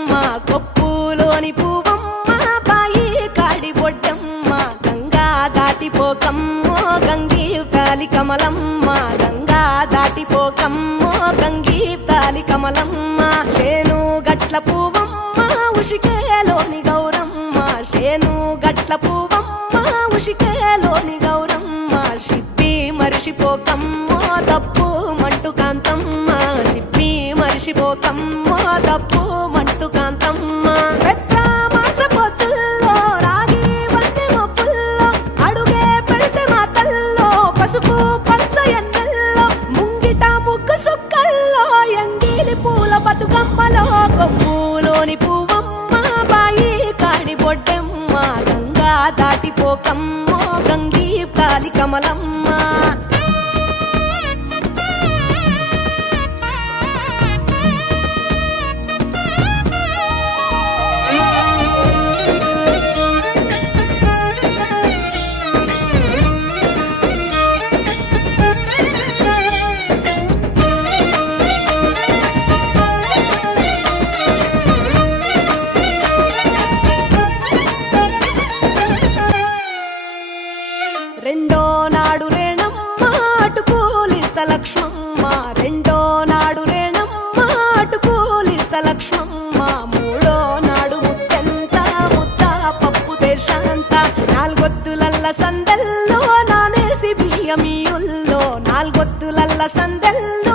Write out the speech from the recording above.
బొడ్డమ్మ కొప్పులోని పువ్వమ్మ బాయి కాడి బొడ్డమ్మ గంగా దాటిపోకమ్మో గంగీ తాలి కమలమ్మ గంగా దాటిపోకమ్మో గంగీ తాలి కమలమ్మ చేను గట్ల పువ్వమ్మ ఉషికేలోని గౌరమ్మ చేను గట్ల పువ్వమ్మ ఉషికేలోని గౌరమ్మ షిప్పి మరిషిపోకమ్మో తప్పు మంటు కాంతమ్మ షిప్పి మరిషిపోకమ్మో తప్పు మంటు కాంతమ్మ పెద్ద మాస పొత్తుల్లో రాగి వంటి మొప్పుల్లో అడుగే పెడితే మాతల్లో పసుపు పచ్చ ఎన్నెల్లో ముంగిట ముగ్గు సుక్కల్లో ఎంగిలి పూల బతుకమ్మలో కొమ్ములోని పువ్వమ్మ బాయి కాడి బొడ్డమ్మ గంగా దాటిపోకమ్మో గంగీ తాలి కమలమ్మ రెండో నాడు రేణమ్మ అటుకూలిస్త లక్ష్మమ్మ రెండో నాడు రేణమ్మ అటుకూలిస్త లక్ష్మమ్మ మూడో నాడు ముత్తెంత ముద్ద పప్పు దేశంత నాలుగొత్తులల్ల సందెల్లో నానేసి బియ్యమియుల్లో నాలుగొత్తులల్ల సందెల్లో